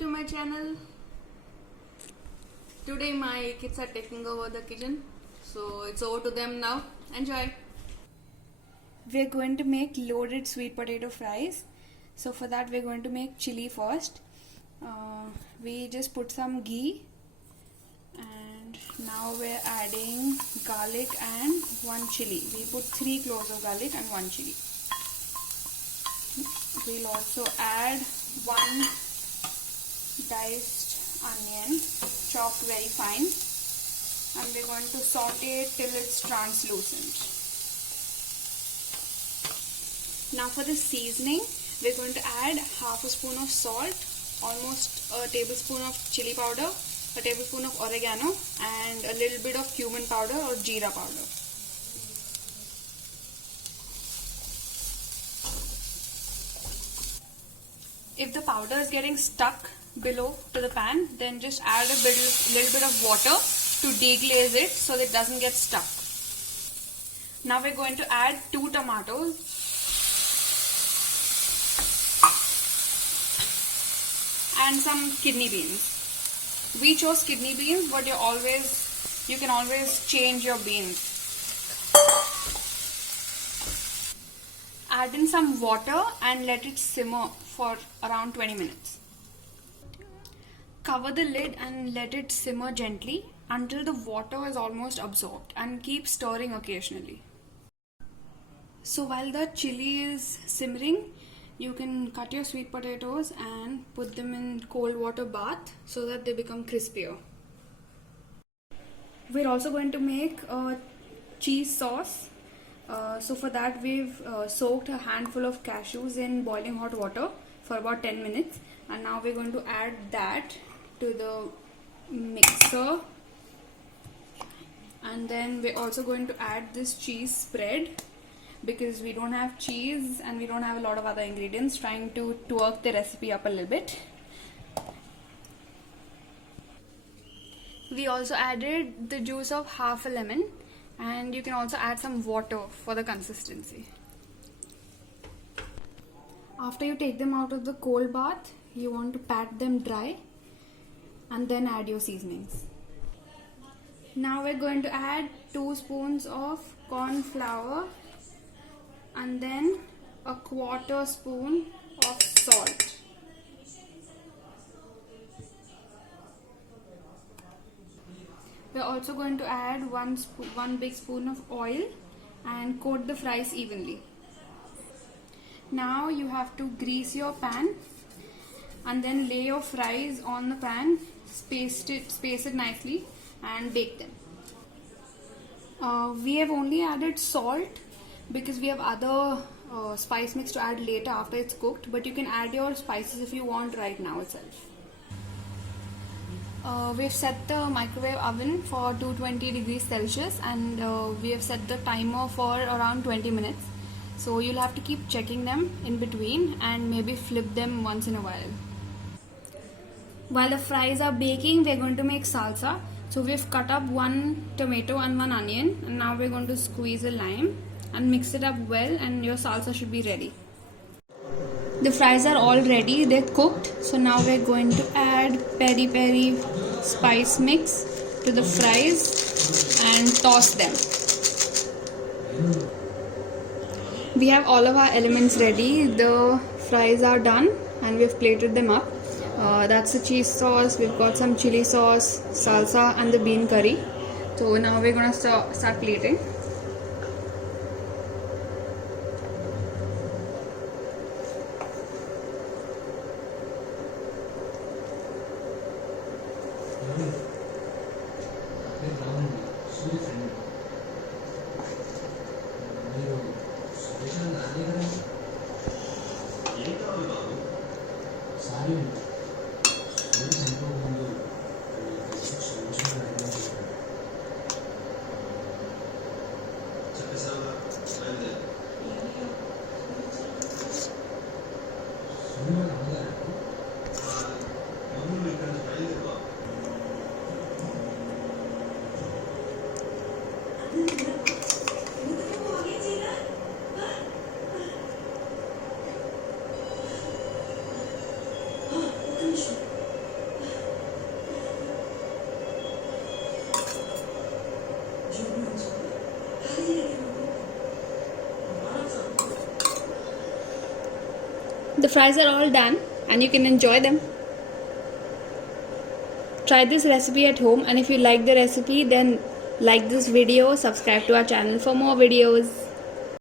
to my channel. Today my kids are taking over the kitchen, so it's over to them now. Enjoy. We're going to make loaded sweet potato fries. So for that we're going to make chili first. We just put some ghee and now we're adding garlic and one chili. We put 3 cloves of garlic and 1 chili. We'll also add 1 diced onion, chopped very fine, and we're going to saute it till it's translucent. Now for the seasoning, we're going to add half a spoon of salt, almost a tablespoon of chili powder, a tablespoon of oregano, and a little bit of cumin powder or jeera powder. If the powder is getting stuck below to the pan, then just add a little bit of water to deglaze it so that it doesn't get stuck. Now we're going to add 2 tomatoes and some kidney beans. We chose kidney beans, but you can always change your beans. Add in some water and let it simmer for around 20 minutes. Cover the lid and let it simmer gently until the water is almost absorbed, and keep stirring occasionally. So while the chili is simmering, you can cut your sweet potatoes and put them in cold water bath so that they become crispier. We're also going to make a cheese sauce. So for that we've soaked a handful of cashews in boiling hot water for about 10 minutes, and now we're going to add that to the mixer, and then we're also going to add this cheese spread because we don't have cheese and we don't have a lot of other ingredients, trying to twerk the recipe up a little bit. We also added the juice of half a lemon, and you can also add some water for the consistency. After you take them out of the cold bath, you want to pat them dry and then add your seasonings. Now we're going to add 2 spoons of corn flour and then a 1/4 spoon of salt. We're also going to add 1 big spoon of oil and coat the fries evenly. Now you have to grease your pan and then lay your fries on the pan, space it nicely, and bake them. We have only added salt because we have other spice mix to add later after it's cooked, but you can add your spices if you want right now itself. We've set the microwave oven for 220 degrees Celsius, and we have set the timer for around 20 minutes. So you'll have to keep checking them in between and maybe flip them once in a while. While the fries are baking, we're going to make salsa. So we've cut up 1 tomato and 1 onion, and now we're going to squeeze a lime and mix it up well, and your salsa should be ready. The fries are all ready, they're cooked. So now we're going to add peri peri spice mix to the fries and toss them. We have all of our elements ready. The fries are done and we've plated them up. That's the cheese sauce, we've got some chili sauce, salsa, and the bean curry. So now we're going to start plating. The fries are all done and you can enjoy them. Try this recipe at home, and if you like the recipe, then like this video, subscribe to our channel for more videos.